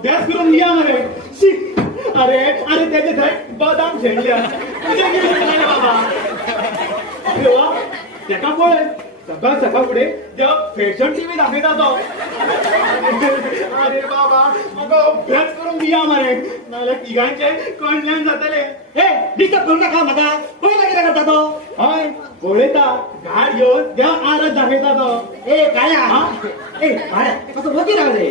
अभ्यास करून लिहा मरे. अरे अरे त्याचे थंय बदाम शेणले तुझ्या गेले बाबा. अरे वा त्याका पळय सकाळ सकाळ पुढे जेव्हा फॅशन टीव्ही दाखवता तो. अरे बाबा मग अभ्यास करून लिहा मरे नाल्या तिघांचे कल्याण जातले. हे डिस्टर्ब करू नका म्हाका. पळय कितें करता तो. हय पळयता घाट घेवन देवा आरत दाखयता तो. ए काया ए भाड्या कसं वती राव रे.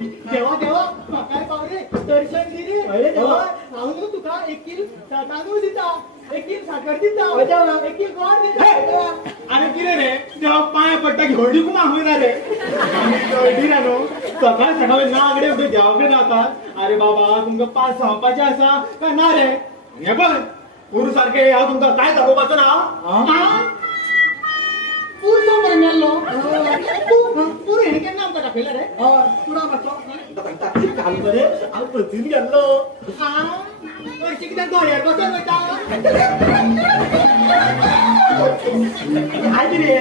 देवा देवा म्हाका पावले दर्शन दी रे. अरे देवा. हांव न्हू तुका 1 किल तांदूळ दिता, 1 किल साखर दिता, 1 किल गोड दिता. आणि कितें रे जेव्हा पांय पडटा की हळदी कुमा होईना रे. हळदी ना न्हू सकाळ सकाळ नागडे उठे देवाकडे रावतात. अरे बाबा तुमकां पास सांगपाचें आसा काय ना रे. हे पळय पुरू सारखे हांव तुमकां काय दाखोवपाचो ना. पूर तो बरें मेल्लो. पूर हेणे केन्ना आमकां दाखयला रे. पुरा मातसो काम बरे हांव पळसून गेल्लो. हरशीं कितें दोळ्यार बसोन वयता. आयज रे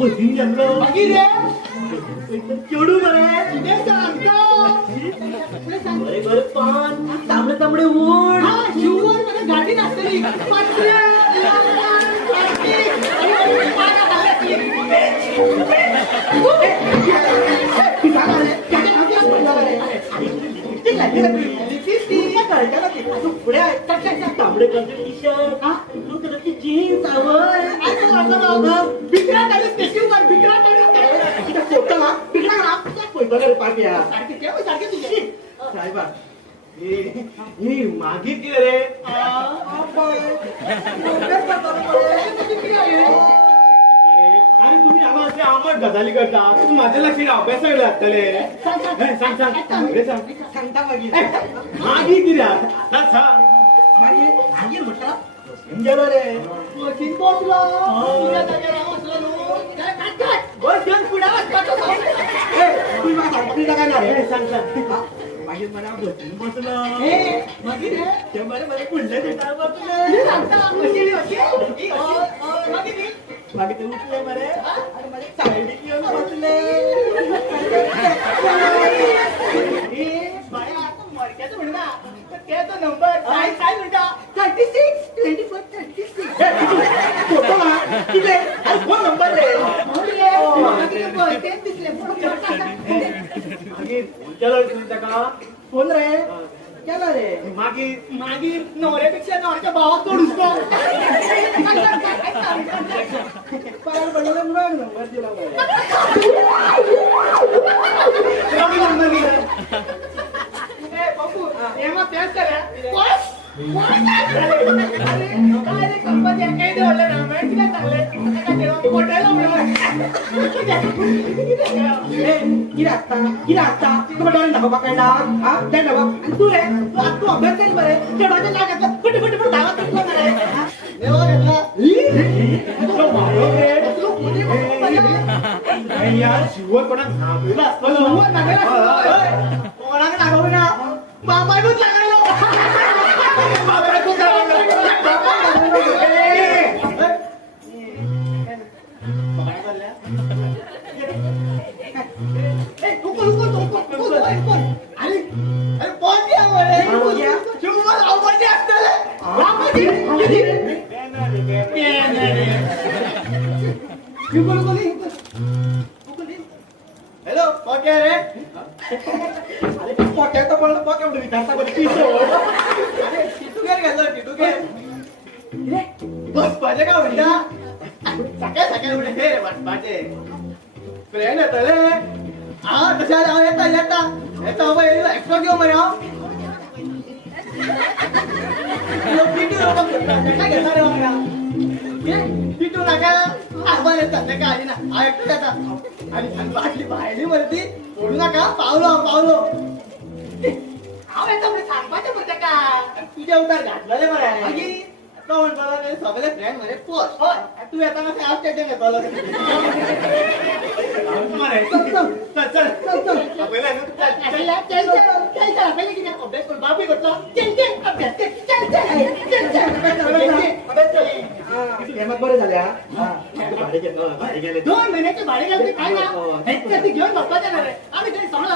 बसून गेल्लो. मागीर रे चेडू मरे कितें सांगता. बरे बरे पान तांबडे तांबडे ऊन. शिवर मध्ये गाडी नासतली. तांबडे कलरचे टी शर्ट ब्लू कलरची जीन्स आवड पाट्या साहेबा ही मागे किती रे. अरे तुम्ही आम्हाला आंबट गजाली करता. तुम्ही माझ्या लक्षात अभ्यासाकडे लागतले. सांग सांग सांगता मागीर मागी कित्याक आता सांग. मागीर म्हटलं गेलो रे. बसीन बसलो. तुझ्या जाग्यार हांव बसलो न्हू. काट काट बस घेवन फुडें वचपाचो. तुझी म्हाका सांगतली जागा ना रे. सांग सांग मागीर मरे हांव बसीन बसलो. मागीर रे ते बरे बरे फुडले देता बसले. सांगता अशी मागीर मागीर ते उठले मरे आनी मागीर सायडीक येवन बसले. बाया आता मडक्याचो म्हणटा तेचो नंबर काय काय म्हणटा 36 24 36. फोटो ना कितें अरे फोन नंबर रे. म्हाका कितें पळय तेच दिसलें. मागीर केलो तुमी ताका. फोन रे केला रे. मागीर मागीर न्हवऱ्यापेक्षा न्हवऱ्याच्या भावाक चड हुस्को. पार पडले म्हणून नंबर दिला मरे. नंबर दिला. ए बापू एमा तेच रे. बस अरे कंपनी काही देवले ना मैं किती चांगले काय देवा पोटायला म्हणून. किराता तुका डोळे दाखोवपाक कळटा. हा ते दाखोवप तू रे तू अभ्यास कर मरे. चेडवाचे लागत फट फट फट धावत असलो मरे. देवा तो मारो रे. नाही यार शिवर कोणाक सांगलेलं असतं. कोणाक दाखवना बाबाकूच लागायलो. बाबाकूच लागायलो. अरे अरे कोण द्या मरे. शिवर आवडते असतले. हॅलो ओके रे. अरे पोट्याचं बोलणं पोट्या म्हणून विचारता बरं टिटुकेर गेलो टिटुकेर. बसपाचे का म्हणटा. सकाळ सकाळ म्हणजे हे रे बसपाचे फ्रेंड येतले. हा तशा हांव येता येता बाबा एक्स्ट्रा घेऊ मरे हांव. पिटू लोक काय घेता रे म्हाका. पिटू नाका आव्हान येता नाका आली ना हांव एकटो येता. आणि बाटली भायली मरे ती फोडू नाका. पावलो हांव येता मरे सांगपाचें मरे ताका. तुज्या उतार घातलेले मरे. मागीर तो म्हणपालो सगळे फ्रेंड मरे पोस्ट. हय तू येता मागीर हांव स्टेजर घेतलो. चल चल चल अभ्यास करून बापी करतलो. अभ्यास हेमात बरें जालें. भाडे गेले 2 महिन्याचे भाडे गेले काय ना ह्याच्यासाठी घेऊन बसवायचं ना रे आम्ही तरी समजा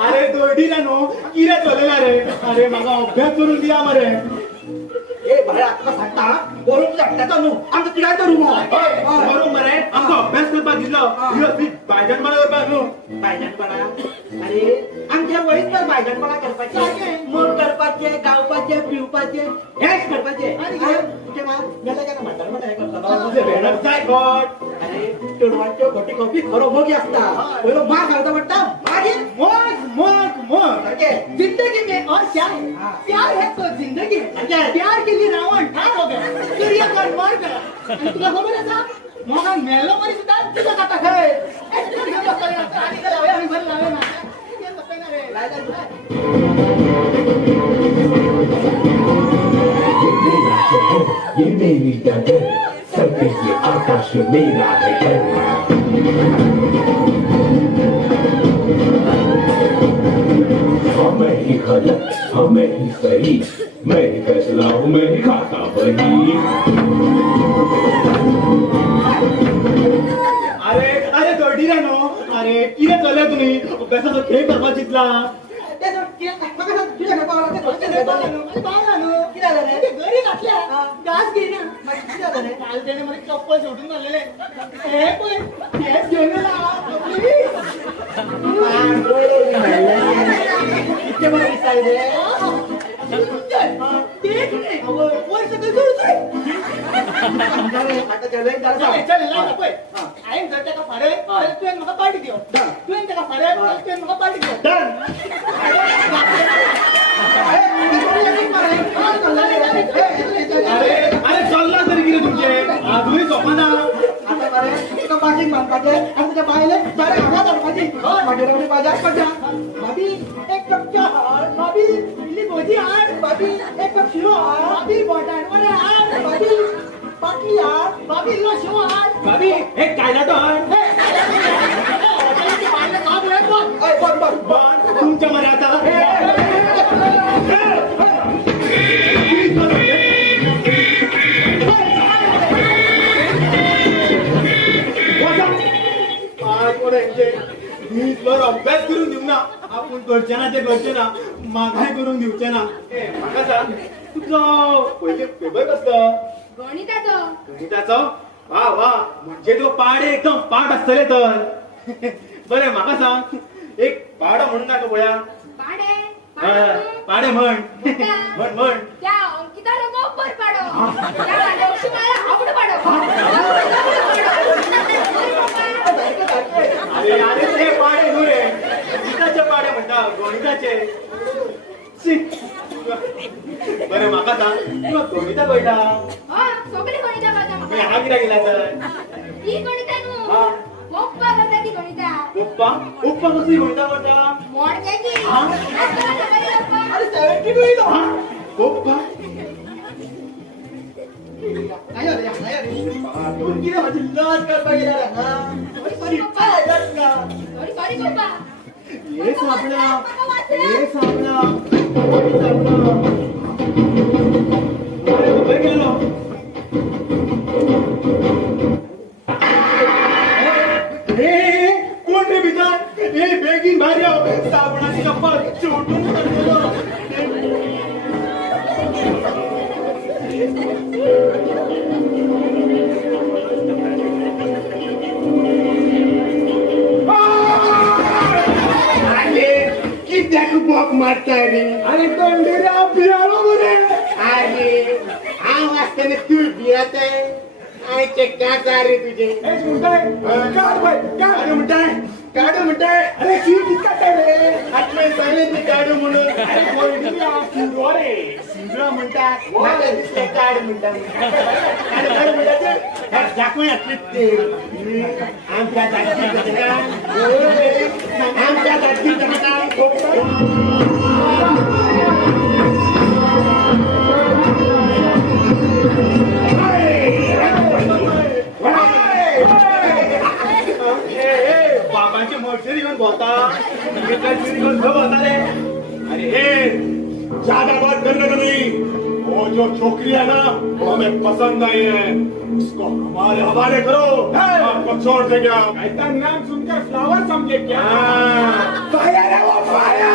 अरे दोडी नो किरे चलेला रे अरे मागा अभ्यास करून दिया मरे ए भाडे आता सांगता बरोबर जागता न्हू आमचं तिडायचं रूम बरोबर मरे आमका अभ्यास करपाक दिलो भायजानपणा करपाक न्हू भायजानपणा अरे आमच्या वयस तर भायजानपणा करपाचे मोड करपाचे गावपाचे पिवपाचे हेच करपाचे तुझे मा गेला का म्हातारपणा हे करता तुझे भेटत जाय गॉड अरे चेडवांच्यो घोटी कॉफी खरो भोगी असता पहिलो मा घालता पडटा मागीर मौज मौज मौज सारखे जिंदगी में और क्या है प्यार है तो जिंदगी है प्यार के लिए रावण ठार हो गया सूर्यकांत मर गया आणि तुला खबर आहे का मग मेलो मरी सुद्धा तुझा काटा खरे आणि लावे आम्ही भर लावे ना ये मेरी डगर सर पे ये आकाश मेरा है घर मैं ही गलत मैं ही सही मैं ही फैसला हूँ मैं ही खाता वही अरे अरे दोडी रे नो अरे किरे चले तुम्ही अभ्यासाचा खेळ करपाक चितला चप्पल सोडून झालेले हे पण हेच घेऊन पार्टी देऊ तुवें त्याका फाडे तुवें म्हाका पार्टी देऊ अरे अरे चल्ला तरी किरे तुमचे अजूनही झोपाना आता बरे एका बाजीक बांधपाचे आणि तुझ्या बायले बरे हांगा धरपाची मागीर बाजार पडटा भाभी एक कप चहा भाभी इडली भजी आण भाभी एक कप शिरो आण भाभी बटाट वडे आण भाभी बाकी आण भाभी लो शिरो आण भाभी एक कायला तो आण तुमच्या मध्ये आता अभ्यास करून देऊ ना आपण घरचे ना मागाय करून दिवचे ना म्हाका सांग तुझो पहिले पेपर कसलो गणिताचो वा वा म्हणजे तो पाडे एकदम पाठ असतले तर बरे म्हाका सांग एक पाडो म्हणून नाका पळया पाडे म्हण म्हण म्हण त्या अंकिता लोक बर पाडो त्या लक्ष्मीला आवड पाडो अरे अरे ते पाडे न्हू रे गणिताचे पाडे म्हणटा गणिताचे बरे म्हाका सांग तुका गणिता कळटा सगळे गणिता कळटा मी हा कित्याक गेला तर ही गणिता न्हू पप्पा करता ती गणिता पप्पा पप्पा कसली गणिता करता मोडके की अरे 72 येलो पप्पा तू किती माझी लस करता गेला सॉरी पप्पा ये सापडा अरे गेलो कोण रे भितर बेगीन भारी साबणाची कप्पा चोटून कित्याक बॉक मारता रे अरे कंडेरा पियानो मरे अरे हांव आसतना तूं भियेत आयचे काका रे तुझे काढू म्हणटाय अरे सीट कितका रे आत्मे सांगले ती काढू म्हणून सिंगळा म्हणटा म्हाका दिसलें काढ म्हणटा काढ म्हणटा दाखोय आसलें ते आमच्या धाकटी आमच्या धाकटी बाबांची मोठी घेऊन बोलता बोलता रे. अरे हे ज्यादा बात करने को नहीं. वो जो छोकरी है ना वो हमें पसंद नहीं है. उसको हमारे हवाले करो. आपको छोड़ देंगे हम. ऐसा नाम सुनकर फ्लावर समझे क्या? फायर है वो फायर.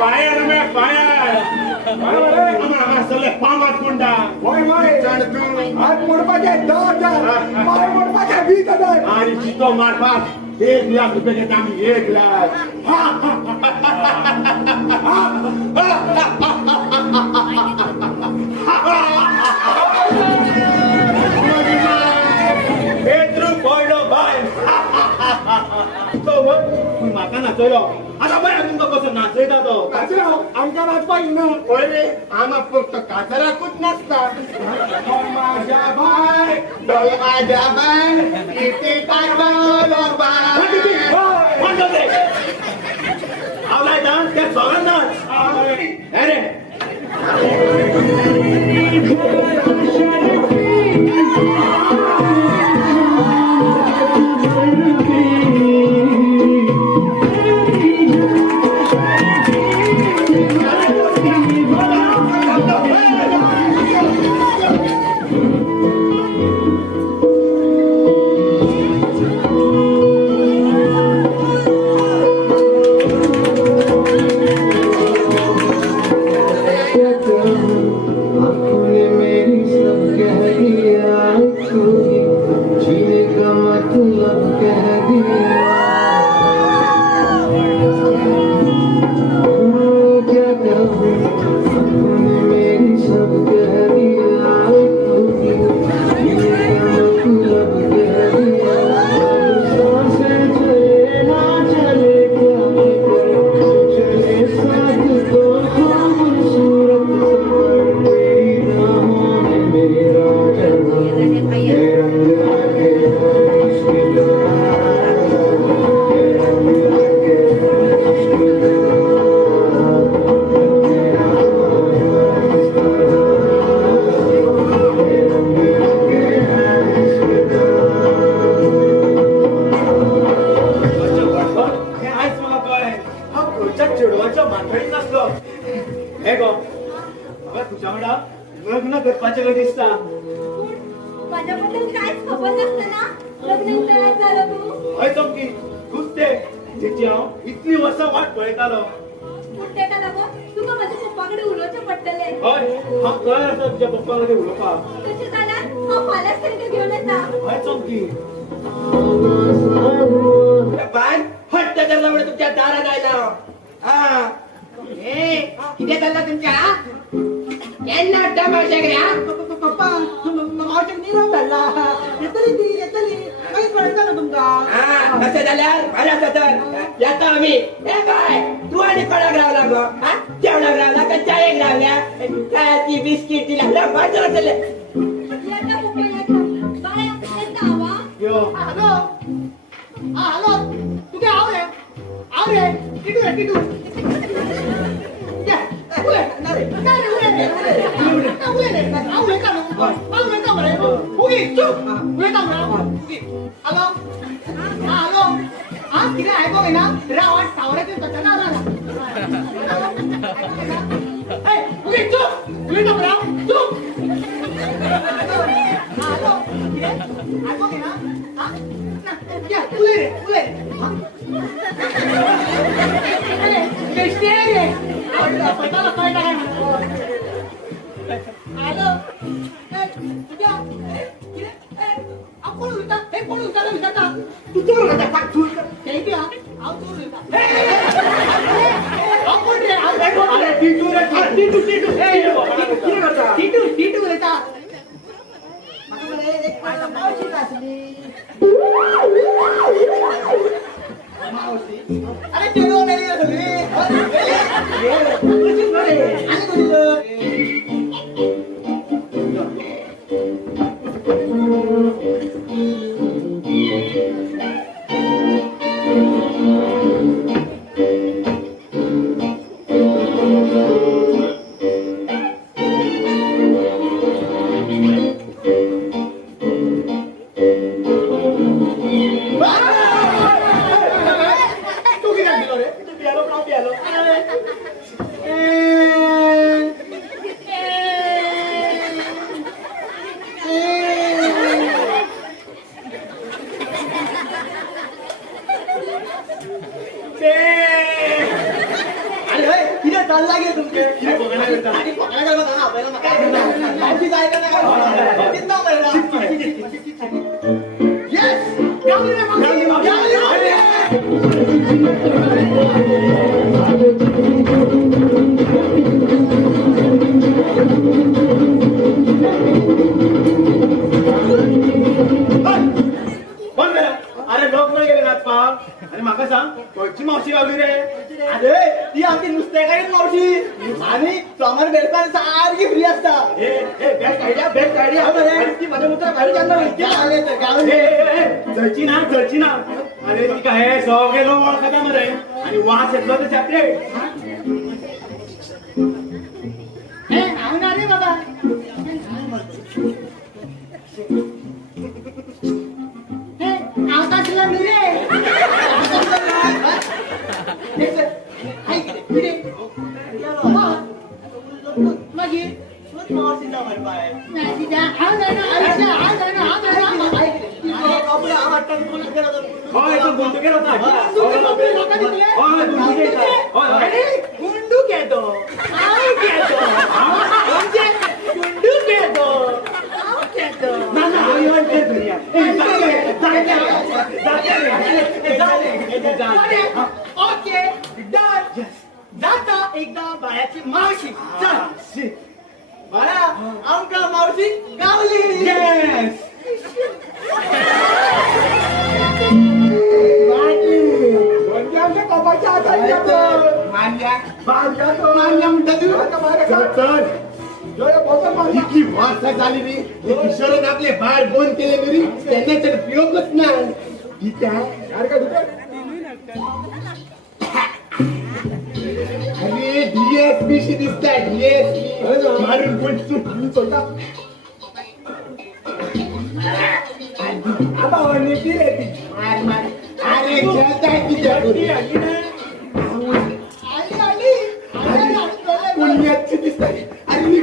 फायर में फायर. असले पामात गुंडा. होय होय. आज मोडपाचे 10,000 माय मोडपाचे 20,000 आणि जितो मारफत 1,00,000 घेता आम्ही. 1,00,000. पेट्रू पडलो बाय. तो मग तू म्हाका नाचयलो. आता बरं तुमका कसं नाचयता तो. आमच्या नाचपाक न्हू. होय रे आम्हा फक्त कातराकूच नाचता. माझ्या बाय माझ्या बाय किती टाकलो बाय. आवलाय डान्स त्या सॉंगान नाच. अरे लग्न करपाचे दिसता. माझ्याबद्दल काहीच खबर नसतं ना. लग्न तयार झालं तू. हय चमकी तूच ते जेची हांव इतली वर्सां वाट पळयतालो. पूण तेका लागून तुका माझ्या पप्पाकडे उलोवचें पडटलें. हय हांव तयार आसा तुज्या पप्पा कडेन उलोवपाक. तशें जाल्यार हांव फाल्यांच तांकां घेवन येता. हय चमकी. बाय हट्ट धरल्यामुळे तुमच्या दारात आयला. हा ए किती चालला तुमच्या. केन्ना तमाशा घ्या. पप्पा मावशेक निरोप धाडला. येतली काही कळटा ना तुमका. तसं जाल्यार बऱ्या तर येता आम्ही. ए बाय तू आणि कोणाक रावला गो. जेवणाक रावला का चायेक रावल्या. खायची बिस्किट दिला माझं चले. येता पप्पा येता. बाळा येता आवा. यो हॅलो हॅलो तू काय आव रे टिटू रे टिटू. गेलो अरे किती चालला गे तुमचे किती बघायला येतात? आणि पकडा गेला ना आपल्याला मग जाय का नाही चिंता येस गावली रे बंद करा. अरे लोक नाही गेले नाच पा आणि माका सांग कोणची मावशी गावली रे? अरे ती आमची नुसतेकारीच मावशी आणि समर बेडकर सारखी फ्री असता बेस्ट आयडिया ती माझ्या मित्र बाहेर जळची ना अरे ती काय सगळे लोक ओळखता मरे आणि वास येतलो तर चॅपलेट रे बाबा आकाशला मिरे गुंडूक येतो ओके डन जाता एकदा बाळाची मावशी चल बाळा आमका मावशी गावली झाली रे किशोरन आपले बाळ बोन केले तरी त्यांना तर उपयोगच नाही ठीक आहे अरे डीएसपी शी दिसताय डीएसपी मारून कोण चुकून अरे खेळताय पुण्याची दिसताय अरे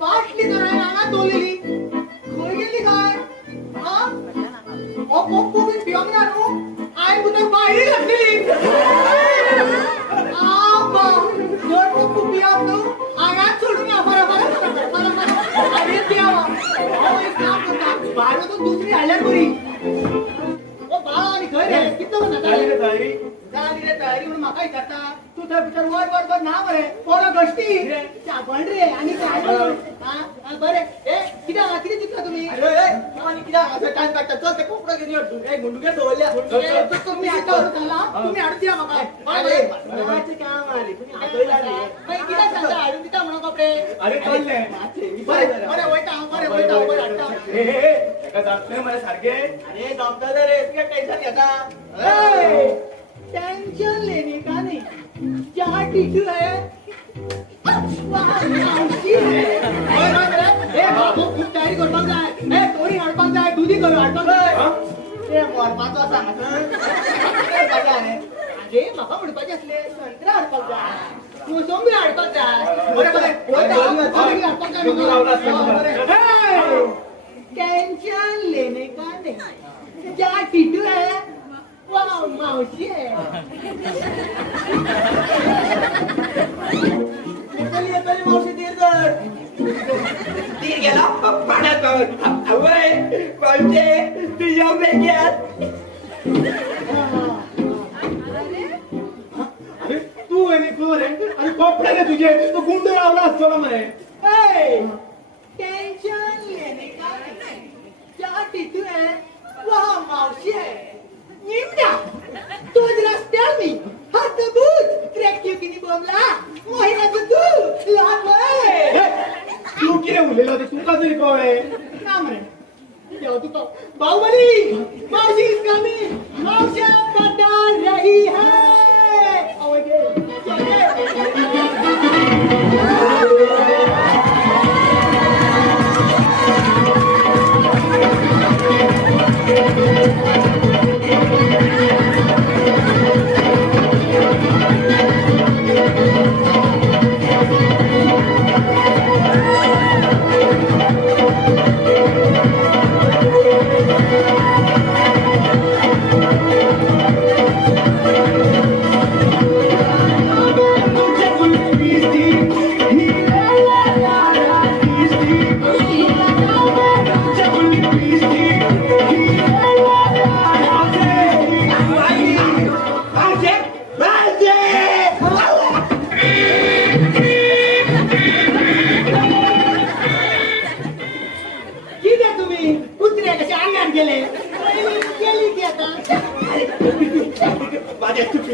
बाटली राणा तोलेली खय गेली काय आई कुठे बाहेर घातलेली सोडून दुसरी आल्या बरी आणि खय रे किती झाली रे तयारी म्हणून म्हाका विचारता तू थंय भितर वर ना बरे पोरं गश्टी पण रे आणि काय बरे ए किती चितला तुम्ही आणि किती असं टाइम काढता चल ते कोपडा घेऊन येतो ए गुंडुके ढोलल्या तुम्ही हातावर झाला तुम्ही हाडून द्या म्हाका बाळाचे काम आले तुम्ही हातोयला रे नाही किती सांगता हाडून दिता म्हणून कपडे अरे चालले बरे वयता एका जातले मला सारखे अरे डॉक्टर रे तुझे टेन्शन घेता टेंशन लेने का नहीं क्या टीचर है बाबू खूप तयारी करपाक जाय तोरी हाडपाक जाय दुधी करू हाडपाक जाय मरपाचो सांगत अरे म्हाका म्हणपाचे असले संत्रा हाडपाक जाय मोसंबी हाडपाक जाय टेंशन लेने का नहीं क्या टीचर है वाव मावशी आहे मावशी तीर गेला पाण्यात मावशे तू येऊ अरे तू आणि कोण आहे आणि कपडे रे तुझे तू गुंड लावला असतो ना मरे टेंशन लेने का क्या टीचर है वाव मावशी आहे निमडा तोच रस्त्यावर मी हातभूत क्रेक्युकिनी बोमला मोहिनाचं तू लागलंय तू किरे उरलेला होते तू का तरी कळे ना म्हणे जेव्हा तू बाहुबली मावशी इज कमिंग मावशी बता रही है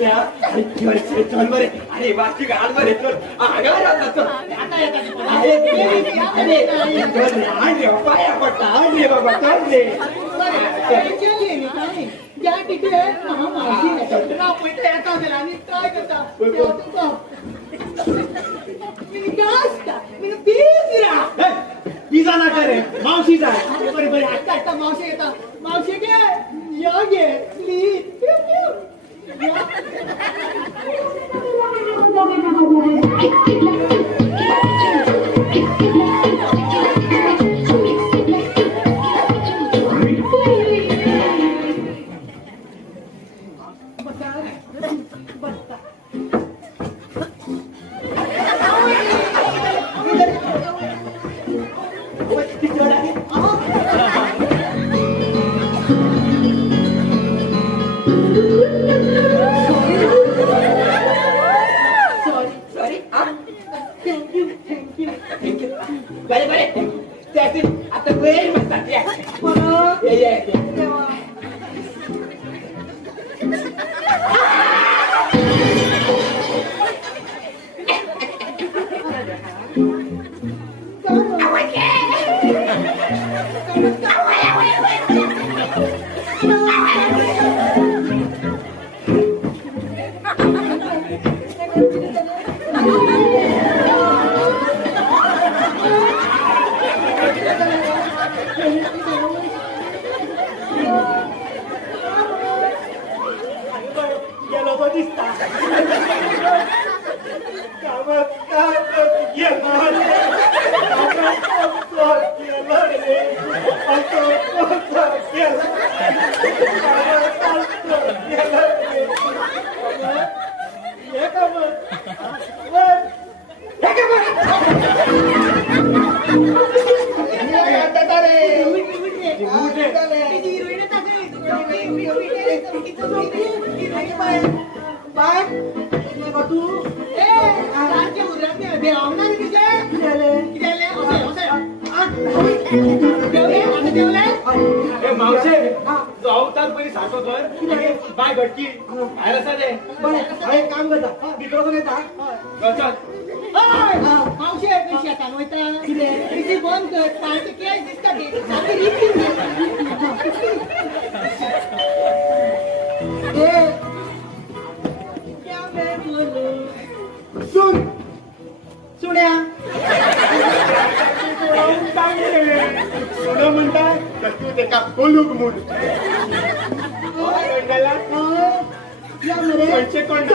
चुकल्या अरे चल बरे अरे वाची गाड बरे चल आगार आता आता येतात ती पोरं. अरे पाया पडता अरे बाबा चल रे ज्या तिथे मावशी नाव पळता येता असेल आणि काय करता तेव्हा तुमका मी गास्ता मी बिजरा पिझा नाका रे मावशी जाय बरे बरे आता आता मावशी येता मावशी गे या गे प्लीज बरे बरे त्याचे आता वेळ म्हणतात मावशे जाऊतात पहिले साठो कर बाय घटकी बाहेर असा दे बरे काम करता बिकळून येता मावशी शेतान वयता किती बंद कर पार्टी केस दिसता की सारकी रिपीट सुन सुण्या सोनं म्हणता तर तू ते का बोलूक म्हणून पैसे कोण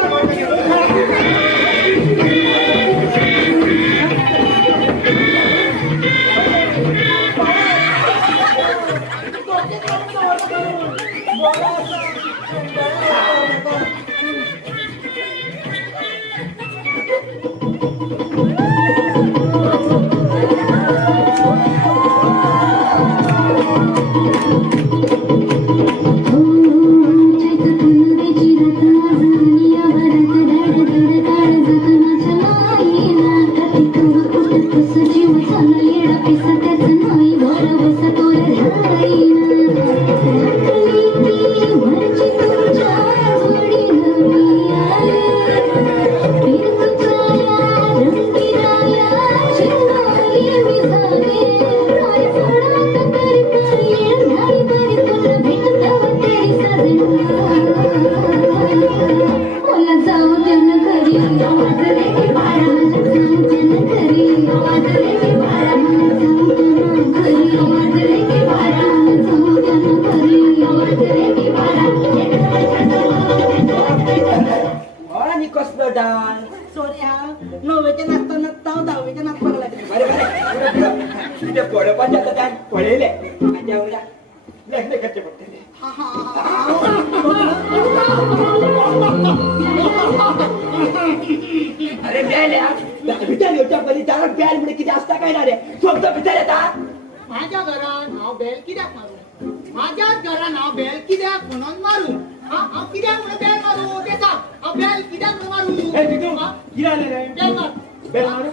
बेल मारू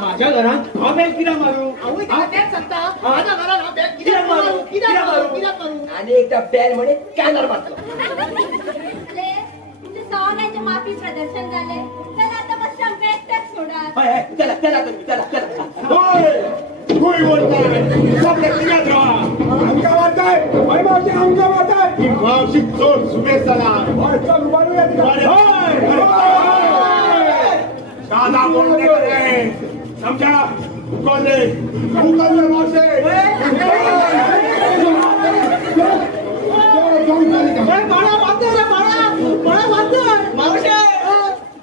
माझ्या घरात हा बेल किरा मारू आणि एकदा बॅल म्हणे कॅनर मारतो. अरे तुमचे सॉंगाचे माफी प्रदर्शन झाले. चला आता मग शंकर एकटाच सोडा. चला चला तुम्ही चला चला. कोणी बोलताय सगळे तिघात राहा. आमका वाटताय अरे मावशी आमका वाटताय की मावशी चोर सुबेस झाला. दादा बोलते करे समजा उकलले मावशे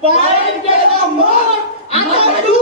बाहेर गेला मग आता तू